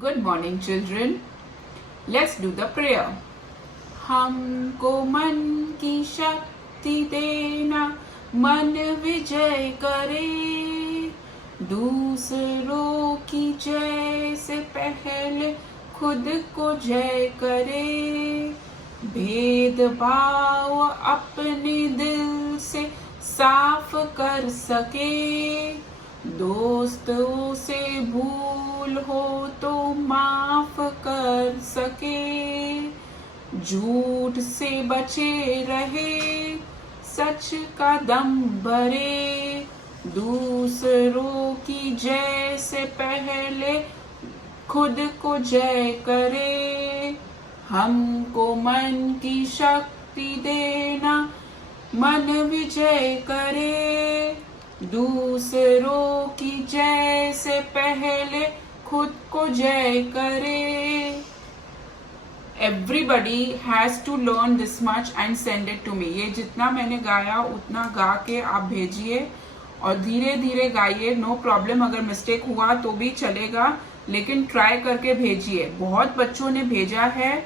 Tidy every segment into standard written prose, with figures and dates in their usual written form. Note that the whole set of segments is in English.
Good morning, children. Let's do the prayer. हमको मन की शक्ति देना, मन विजय करे, दूसरों की जय से पहले खुद को जय करे, भेदभाव अपने दिल से साफ कर सके, दोस्तों से भूल हो तो माफ कर सके, झूठ से बचे रहे, सच का दम भरे, दूसरों की जय से पहले खुद को जय करे, हमको मन की शक्ति देना, मन विजय करे, दूसरों की जय से पहले खुद को जय करे. Everybody has to learn this much and send it to me. ये जितना मैंने गाया उतना गा के आप भेजिए और धीरे धीरे गाइए. नो प्रॉब्लम, अगर मिस्टेक हुआ तो भी चलेगा, लेकिन ट्राई करके भेजिए. बहुत बच्चों ने भेजा है,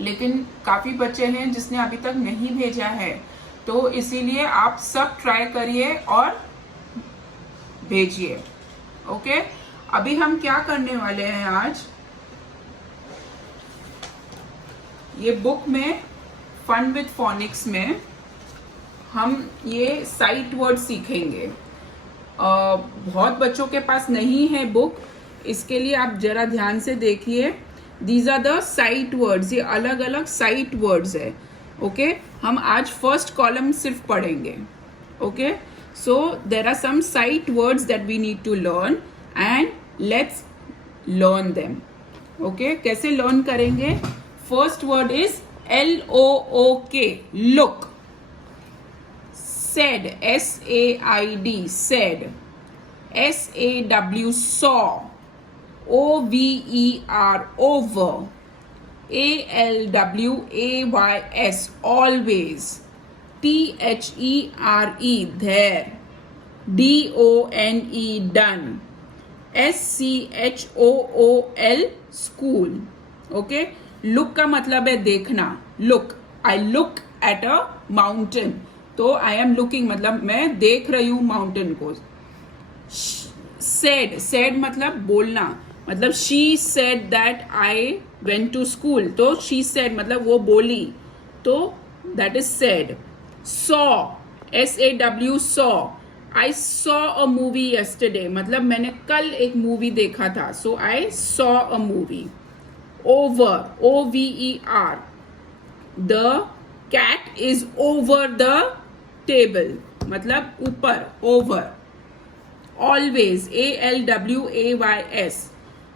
लेकिन काफ़ी बच्चे हैं जिसने अभी तक नहीं भेजा है, तो इसीलिए आप सब ट्राई करिए और भेजिए. ओके, अभी हम क्या करने वाले हैं आज, ये बुक में फन विद फोनिक्स में हम ये साइट वर्ड सीखेंगे. बहुत बच्चों के पास नहीं है बुक, इसके लिए आप जरा ध्यान से देखिए. These are the sight words, ये अलग अलग साइट वर्ड्स है. ओके, हम आज फर्स्ट कॉलम सिर्फ पढ़ेंगे. Okay, so there are some sight words that we need to learn and let's learn them. Okay, कैसे लर्न करेंगे? First word is LOOK, look. said, SAID, said. SAW, saw. OVER, over. ALWAYS, always. THERE, there. DONE, done. SCHOOL, school. Okay, look का मतलब है देखना. look, I look at a mountain, तो I am looking मतलब मैं देख रही हूँ माउंटेन को. said मतलब बोलना, मतलब she said that I went to school, तो she said मतलब वो बोली, तो that is said. saw, SAW, saw. I saw a movie yesterday, मतलब मैंने कल एक मूवी देखा था, so I saw a movie. over, OVER, the cat is over the table, मतलब ऊपर, over. always, ALWAYS,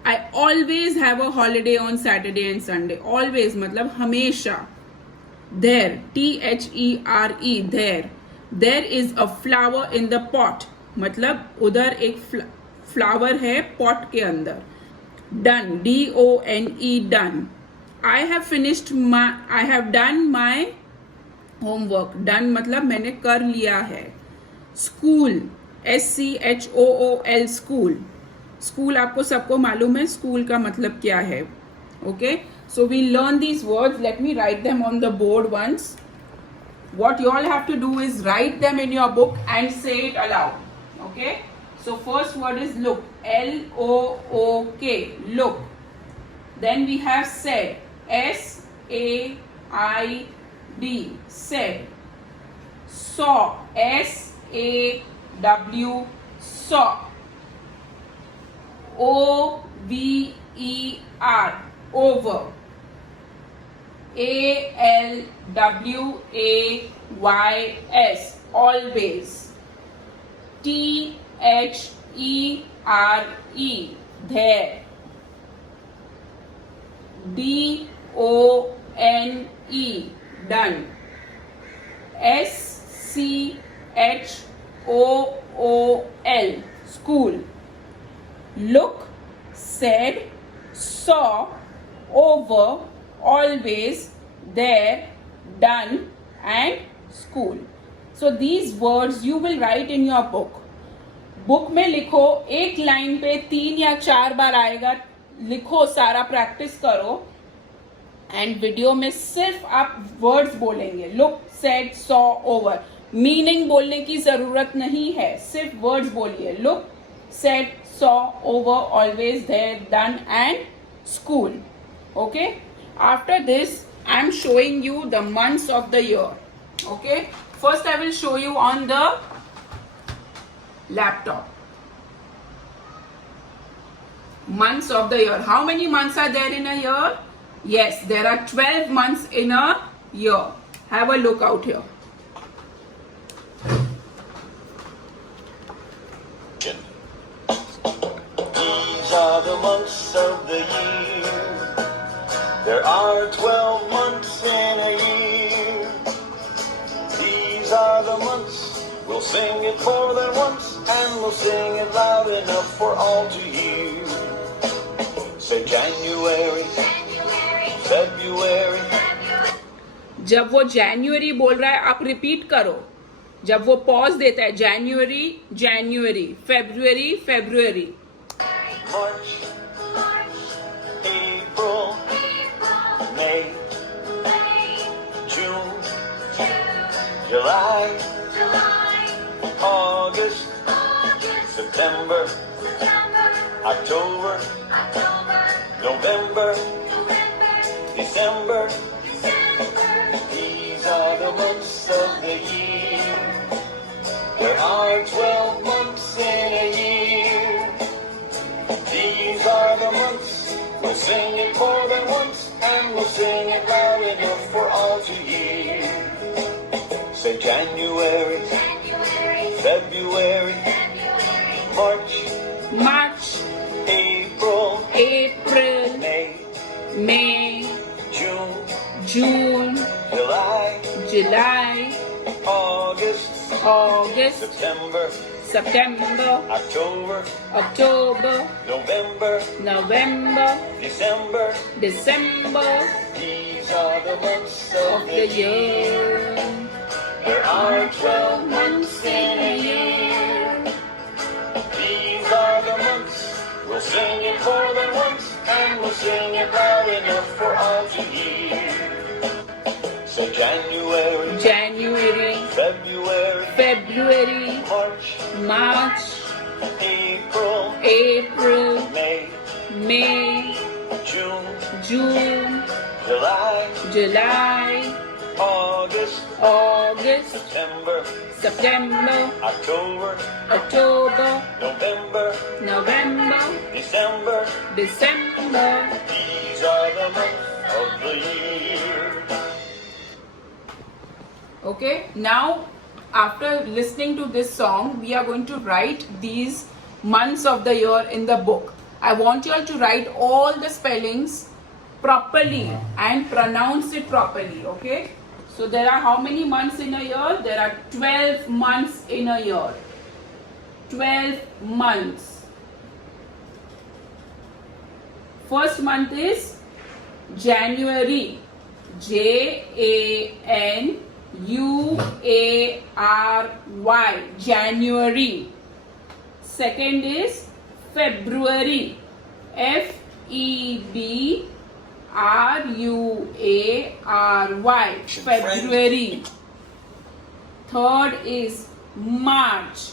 I always have a holiday on Saturday and Sunday. always मतलब हमेशा. there, THERE, there. there is a flower in the pot, मतलब उधर एक flower है pot के अंदर. done, DONE, done. I have done my homework. done मतलब मैंने कर लिया है. school, SCHOOL, school. school आपको सबको मालूम है स्कूल का मतलब क्या है. okay, so we learn these words. Let me write them on the board once. What you all have to do is write them in your book and say it aloud. Okay, so first word is look, LOOK, look. Then we have said, SAID, said. saw, SAW, saw. OVER, over. ALWAYS, always. THERE, there. DONE, done. SCHOOL, school. look, said, saw, over, always, there, done and school. So these words you will write in your book. Book में लिखो, एक line पे 3 या 4 बार आएगा लिखो, सारा practice करो and video में सिर्फ आप वर्ड्स बोलेंगे. Look, said, saw, over. Meaning बोलने की जरूरत नहीं है, सिर्फ वर्ड्स बोलिए. Look, said, saw, over, always, there, done and school. Okay, after this I am showing you the months of the year. Okay, first I will show you on the laptop. Months of the year. How many months are there in a year? Yes, there are 12 months in a year. Have a look out here. These are the months of the year. There are 12 months in a year. These are the months. We'll sing it more than once, and we'll sing it loud enough for all to hear. Say January, February. जब वो January बोल रहा है, आप repeat करो. जब वो pause देता है, January, January, February, February. March, April, May, June, July, August, September, October, November, December. These are the months of the year. There are 12 months in a year. These are the months. We'll sing it more than once, and we'll sing it loud enough for all to hear. Say January, February, March, March, April, April, May, June, June, July, July, August, August, September, September, October, October, November, November, December. December These are the months of the year. There are 12 months in a year. These are the months. We'll sing it more than once, and we'll sing it loud enough for all to hear. So January, January, February, February, March, March, April, April, May, May, June, June, July, July, August, August, September, September, October, October, November, November, December. December. These are the months of the year. Okay, now after listening to this song, we are going to write these months of the year in the book. I want you all to write all the spellings properly and pronounce it properly. Okay, so there are how many months in a year? There are 12 months in a year. 12 months. First month is January. January. January. Second is February. February. February. Third is March.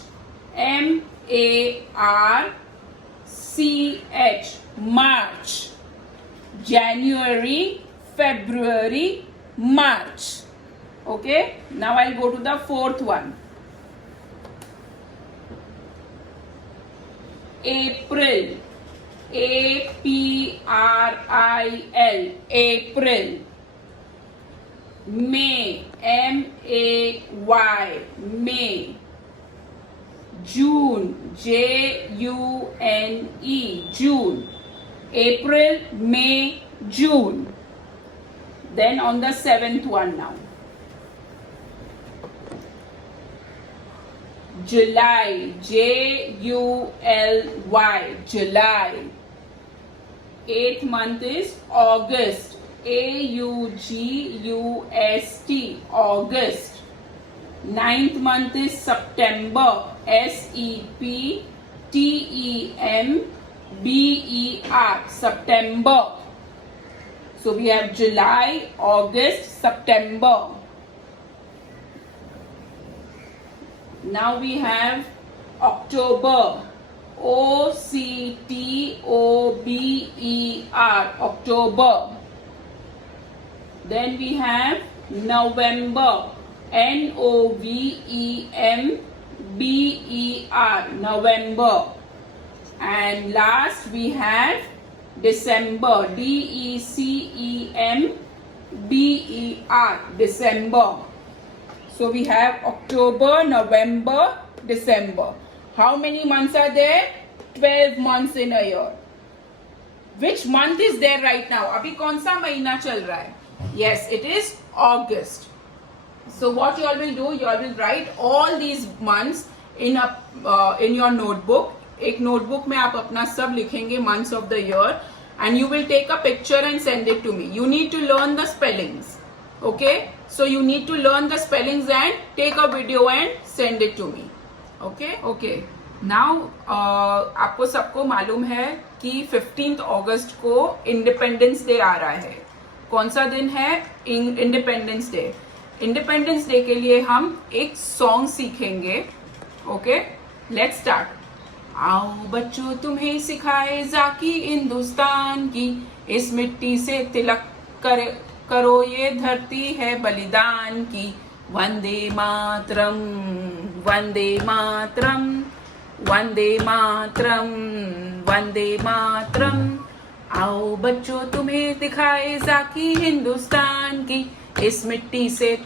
March. March. January, February, March. Okay, now I'll go to the fourth one. April. April. April. May. May. May. June. June. June. April, May, June. Then on the seventh one now. July. July. July. Eighth month is August. August. August. Ninth month is September. Septem. B-E-R, September. So we have July, August, September. Now we have October, O-C-T-O-B-E-R, October. Then we have November, N-O-V-E-M-B-E-R, November. And last we have December, D-E-C-E-M-B-E-R, December. So we have October, November, December. How many months are there? 12 months in a year. Which month is there right now? अभी कौन सा महीना चल रहा है? Yes, it is August. So what you all will do? You all will write all these months in your notebook. एक notebook में आप अपना सब लिखेंगे months of the year, and you will take a picture and send it to me. You need to learn the spellings. Okay? So you need to learn the spellings and take a video and send it to me. Okay? Okay. Now आपको सबको मालूम है कि 15th अगस्त को independence day आ रहा है. कौन सा दिन है? Independence day. इंडिपेंडेंस डे के लिए हम एक सॉन्ग सीखेंगे. Okay, let's start. आओ बच्चों तुम्हें सिखाए जाकी हिंदुस्तान की, इस मिट्टी से तिलक करो ये धरती है बलिदान की. वंदे मातरम, वंदे मातरम, वंदे मातरम, वंदे मातरम. आओ बच्चों तुम्हें दिखाए जाकी हिंदुस्तान की, इस मिट्टी से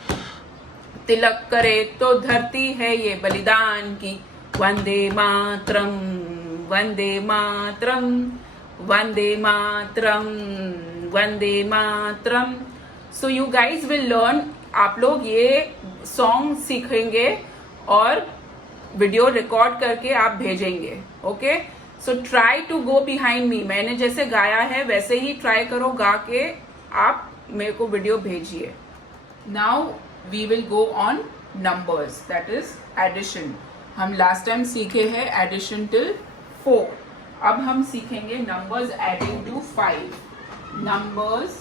तिलक करे तो धरती है ये बलिदान की. Vande Mataram, Vande Mataram, Vande Mataram, Vande Mataram. So you guys will learn. आप लोग ये सॉन्ग सीखेंगे और वीडियो रिकॉर्ड करके आप भेजेंगे. Okay, so try to go behind me. मैंने जैसे गाया है वैसे ही ट्राई करो गा के आप मेरे को वीडियो भेजिए. Now we will go on numbers, that is addition. हम लास्ट टाइम सीखे हैं एडिशन टिल 4. अब हम सीखेंगे numbers adding to 5. Numbers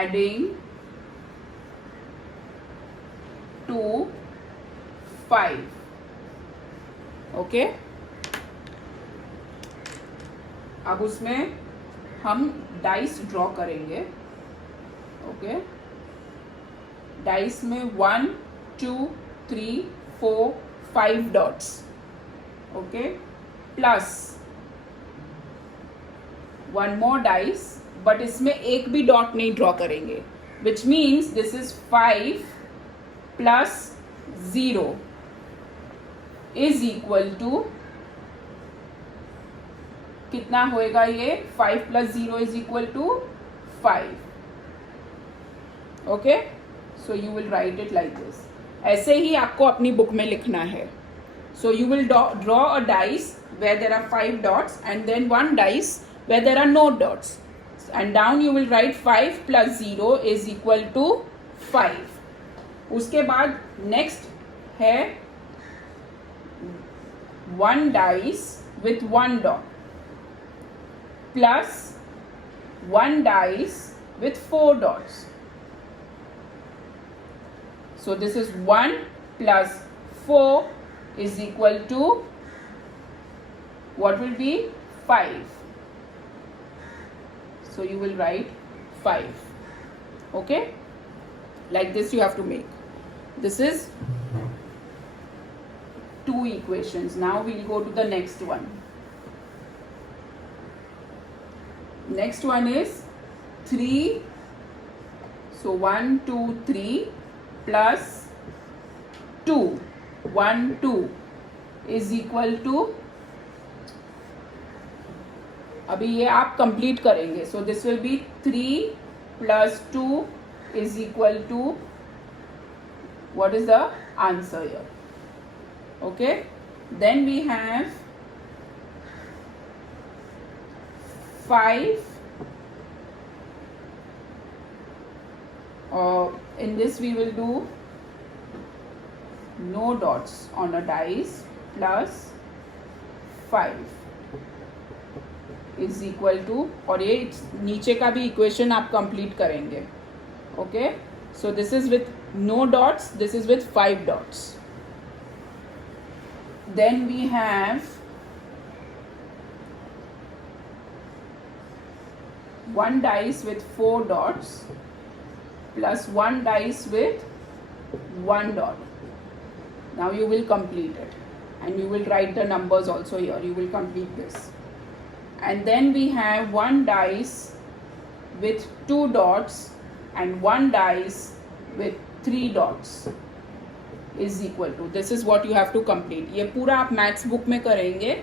adding to 5. Okay, अब उसमें हम डाइस ड्रॉ करेंगे. ओके, डाइस में 1 2 3 4 5 dots. Okay, plus 1 more dice, but इसमें एक भी डॉट नहीं ड्रॉ करेंगे, which means this is 5 plus 0 is equal to कितना होएगा ये? 5 plus 0 is equal to 5. Okay, so you will write it like this. ऐसे ही आपको अपनी बुक में लिखना है. So you will draw a dice where there are 5 dots and then 1 dice where there are no dots, and down you will write 5 plus 0 is equal to 5. उसके बाद next है 1 dice with 1 dot plus 1 dice with 4 dots. So this is 1 plus 4 is equal to what will be? 5. So you will write 5. Okay, like this you have to make. This is 2 equations. Now we'll go to the next one. Next one is 3. So 1 2 3 plus 2 1 2 is equal to, अभी ये आप complete करेंगे. So this will be 3 plus 2 is equal to, what is the answer here? Okay, then we have 5. In this we will do no dots on a dice plus 5 is equal to, और ये नीचे का भी equation आप complete करेंगे. Okay, so this is with no dots, this is with 5 dots. Then we have one dice with 4 dots plus 1 dice with 1 dot. Now you will complete it and you will write the numbers also here. You will complete this. And then we have 1 dice with 2 dots and 1 dice with 3 dots is equal to. This is what you have to complete. ये पूरा आप maths book में करेंगे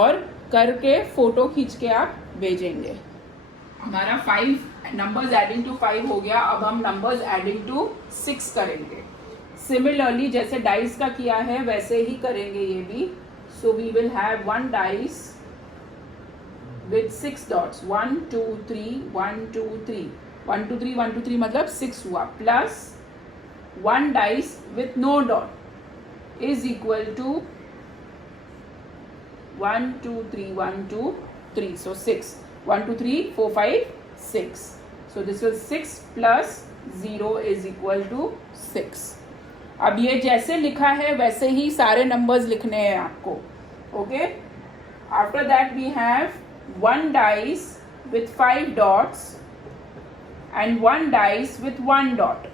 और करके photo खींच के आप भेजेंगे. हमारा 5 नंबर्स एडिंग टू 5 हो गया. अब हम नंबर्स एडिंग टू 6 करेंगे. सिमिलरली जैसे डाइस का किया है वैसे ही करेंगे ये भी. So we will have 1 dice with 6 dots, 1 2 3 1 2 3 1 2 3 1 2 3 मतलब 6 हुआ, plus 1 dice with no dot is equal to 1 2 3 1 2 3. So 6 1 2 3 4 5 6. So this is 6 plus 0 is equal to 6. अब ये जैसे लिखा है वैसे ही सारे नंबर्स लिखने हैं आपको. Okay, after that we have 1 dice with 5 dots and 1 dice with 1 dot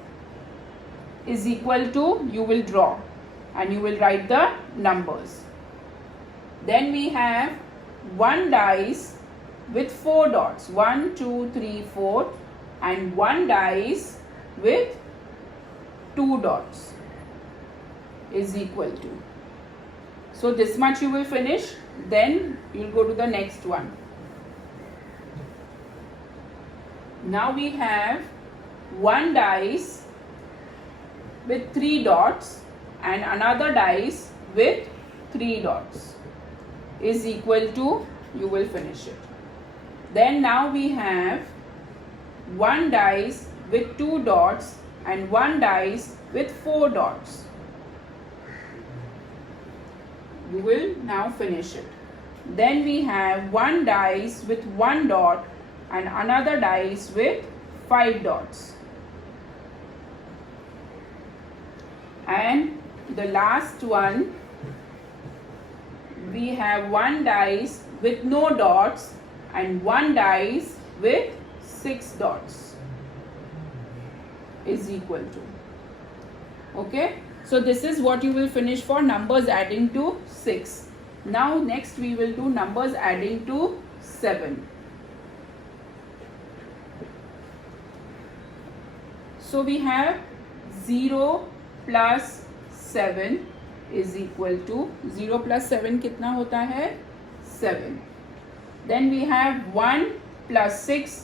is equal to, you will draw and you will write the numbers. Then we have 1 dice with 4 dots, 1 2 3 4 and 1 dice with 2 dots is equal to. So this much you will finish, then you'll go to the next one. Now we have 1 dice with 3 dots and another dice with 3 dots is equal to, you will finish it. Then now we have 1 dice with 2 dots and 1 dice with 4 dots. You will now finish it. Then we have 1 dice with 1 dot and another dice with 5 dots. And the last one, we have 1 dice with no dots and 1 dice with 6 dots is equal to. Okay, so this is what you will finish for numbers adding to 6. Now next we will do numbers adding to 7. So we have 0 plus 7 is equal to, 0 plus 7 कितना होता है? 7. Then we have 1 plus 6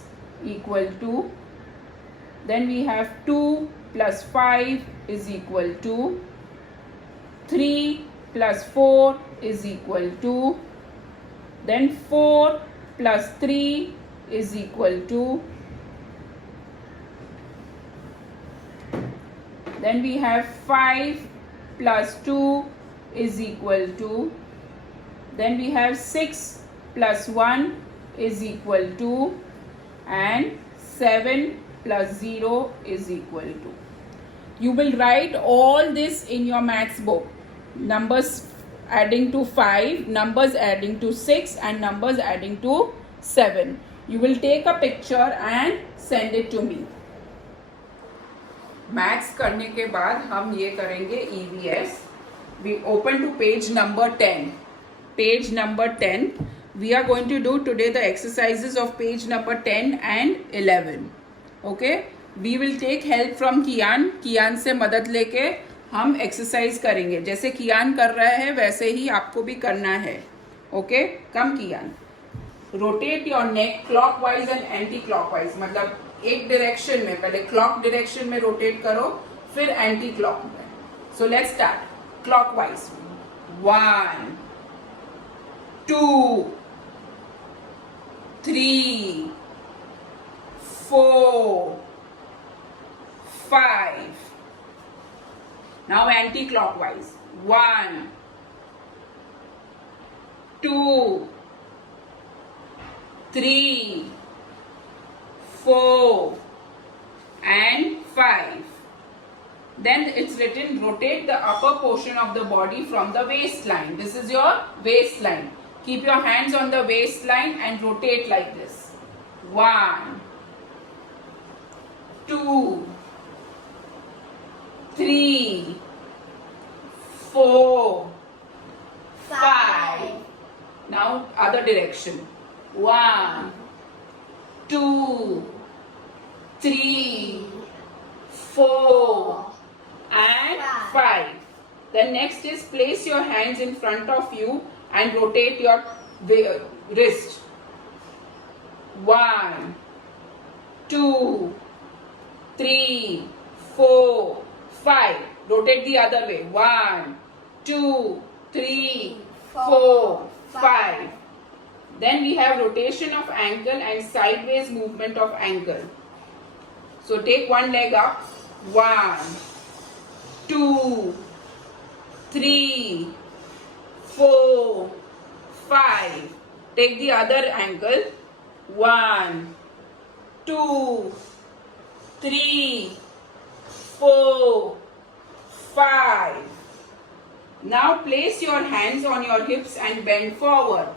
equal to, then we have 2 plus 5 is equal to, 3 plus 4 is equal to, then 4 plus 3 is equal to, then we have 5 plus 2 is equal to, then we have 6 plus 1 is equal to, and 7 plus 0 is equal to. You will write all this in your maths book. Numbers adding to 5, numbers adding to 6 and numbers adding to 7. You will take a picture and send it to me. Maths करने के बाद हम ये करेंगे EVS. We open to page number 10. Page number 10. We are going to do today the exercises of page number 10 and 11. Okay? We will take help from Kian. Kian से मदद लेके हम एक्सरसाइज करेंगे. जैसे कियान कर रहा है वैसे ही आपको भी करना है. ओके, कम कियान. Rotate your neck clockwise and anti clockwise, मतलब एक डायरेक्शन में, पहले क्लॉक डायरेक्शन में रोटेट करो फिर एंटी क्लॉक में. So let's start clockwise. 1 2 3 4 5 Now anti-clockwise. 1, 2, 3, 4, and 5. Then it's written rotate the upper portion of the body from the waistline. This is your waistline. Keep your hands on the waistline and rotate like this. 1, 2, 3, 4, 5. Now other direction. 1, 2, 3, 4, and 5. Then next is place your hands in front of you and rotate your wrist. 1, 2, 3, 4, 5. Rotate the other way. 1, 2, 3, 4, 5. Then we have rotation of ankle and sideways movement of ankle. So take one leg up. 1, 2, 3, 4, 5. Take the other ankle. 1, 2, 3, 4, 5. Now place your hands on your hips and bend forward.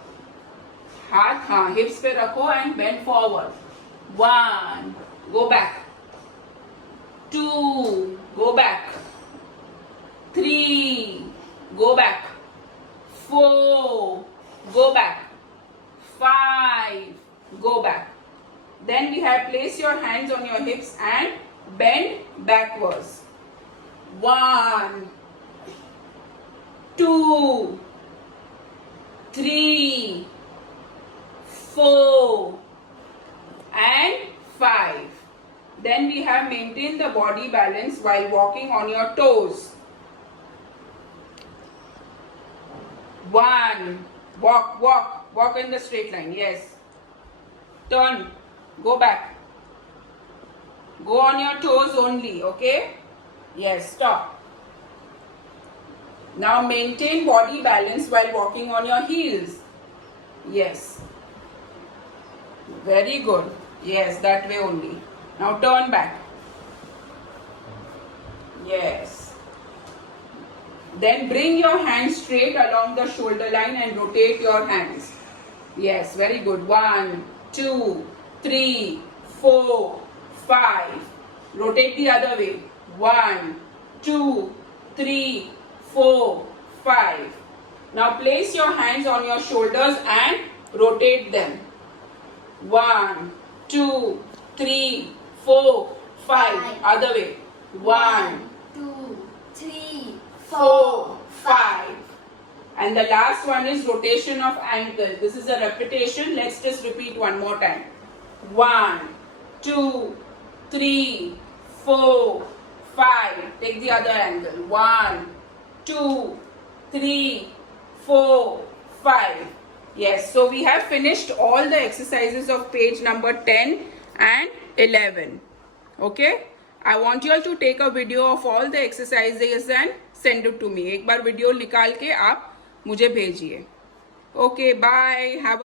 हाथ hips पे रखो and bend forward. 1, go back. 2, go back. 3, go back. 4, go back. 5, go back. Then we have place your hands on your hips and bend backwards. 1, 2, 3, 4, and 5. Then we have maintain the body balance while walking on your toes. 1, walk in the straight line. Yes. Turn, go back. Go on your toes only, okay? Yes, stop. Now maintain body balance while walking on your heels. Yes. Very good. Yes, that way only. Now turn back. Yes. Then bring your hands straight along the shoulder line and rotate your hands. Yes, very good. 1, 2, 3, 4, 5. Rotate the other way. 1, 2, 3, 4, 5. Now place your hands on your shoulders and rotate them. 1, 2, 3, 4, 5. Other way. 1, 2, 3, 4, 5. And the last one is rotation of ankle. This is a repetition. Let's just repeat one more time. 1, 2, 3, 4, 5. Take the other angle. 1, 2, 3, 4, 5. Yes, so we have finished all the exercises of page number 10 and 11. Okay? I want you all to take a video of all the exercises and send it to me. एक बार video निकाल के आप मुझे भेजिए. Okay, bye. Have